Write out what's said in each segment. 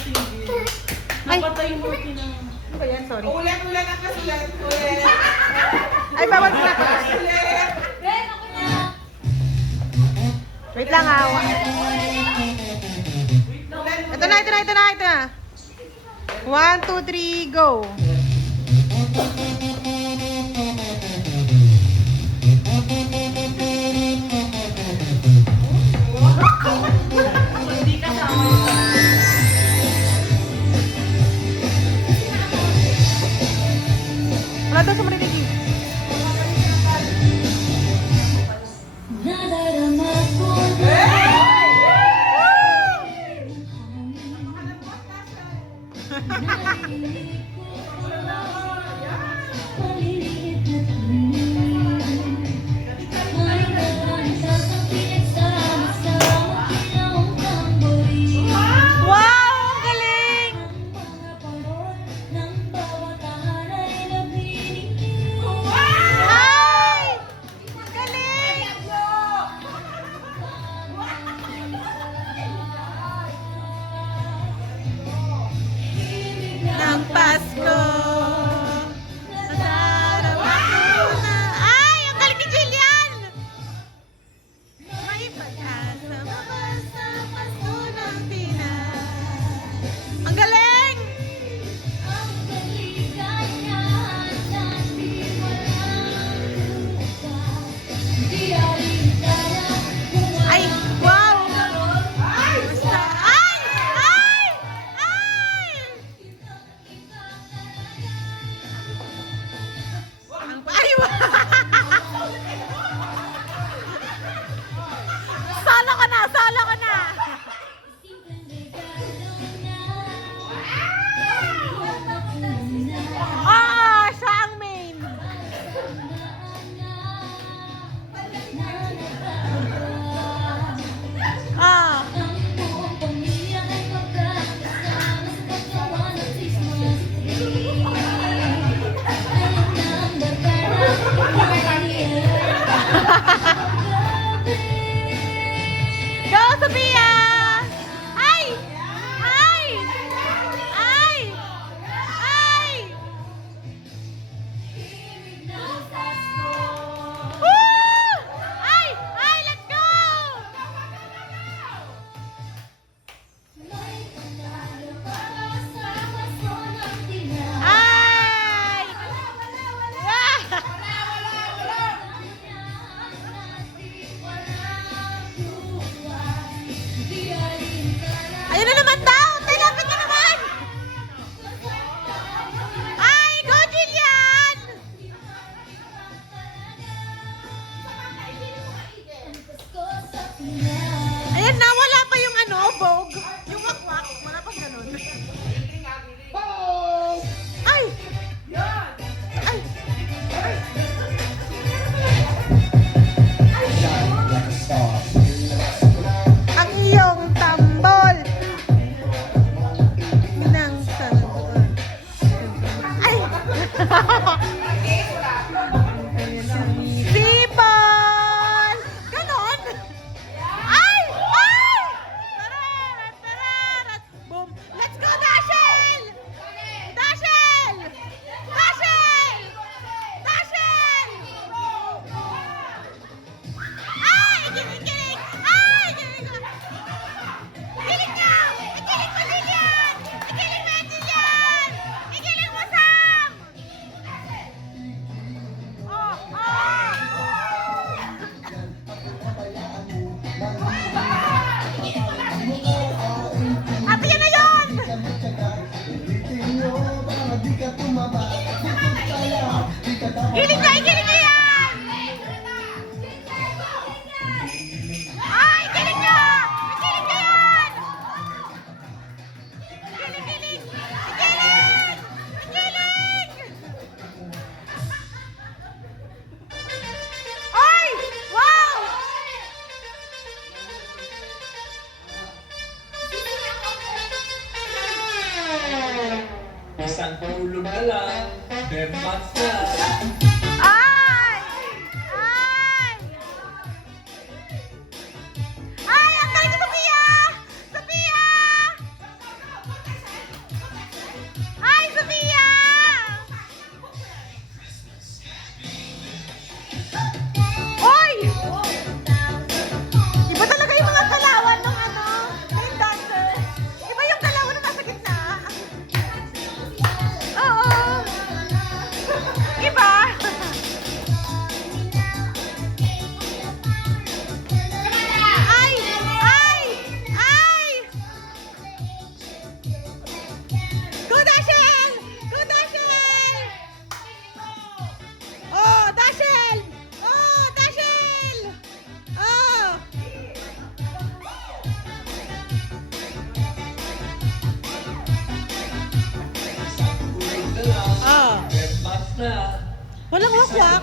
natigil. Napatay mo tinang... Ano ba yan? Sorry. Ulit ang kasulat. Ulit. Ay, bawal mo na pa. Ulit. Wait lang ah. Ito na. 1, 2, 3, go. Hindi kasama yun. Wala daw sa marinig eh. Wow! Ang galing! Ay! Ang galing! Ng Pasko. Nadarama ko na. Ay! Ang galing ni Jillian! May pag-asa mabasa Pasko ng Pinas. Ang galing! Ay! Wow! Basta. Ay! Ay! Ay! Ang ay! Sala ka na! Sala ka na! Siya ang main! Ah! Go, Sophia! Ay! Ay! Ay! Ay! Woo! Ay! Ay! Let's go! Ay! Ayun na naman daw! Lapit na naman! Ay! Go, Jillian! Ayan na! Wala pa yung ano, Vogue. Yung wakwak. Wala pa ganun. Ay! Ay! Ay! Ang iyong tambol ng tambol. Ay! Sipon! Ganon! Ay! Ay! Tararat! Tararat! Boom! Let's go, Dashel! Dashel! Dashel! Dashel! Ay! Ikilig! Ay! Ikilig niya! Ikilig mo, Lilian! Ikilig mo, Lilian! Ikilig mo, Sam! Oh! Oh! Ate, yan na yun! Ikilig niya yan! Ay, ikilig niya! Ikilig niya yan! Ikilig! Ikilig! Ikilig! Ay! Wow! Isang tulog na lang, Bembat na. Ay! Ay! Ay! Ang galing ni Sophia! Sophia! na. Walang wakwak.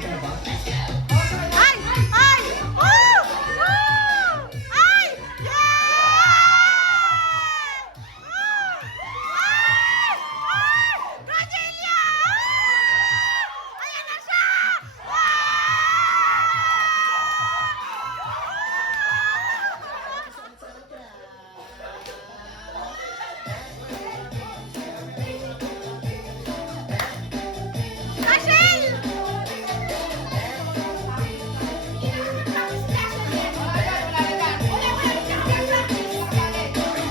Ay! Ay! Oh! Oh! Ay! Yeah! Oh! Ay! Ay! Cordelia! Ah! Ayan na siya! Rachel!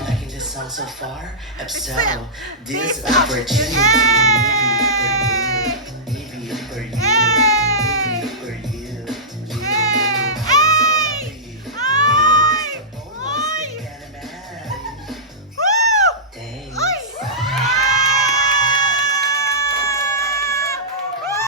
Liking this song so far? If so, Excel. this This opportunity opportunity. will be for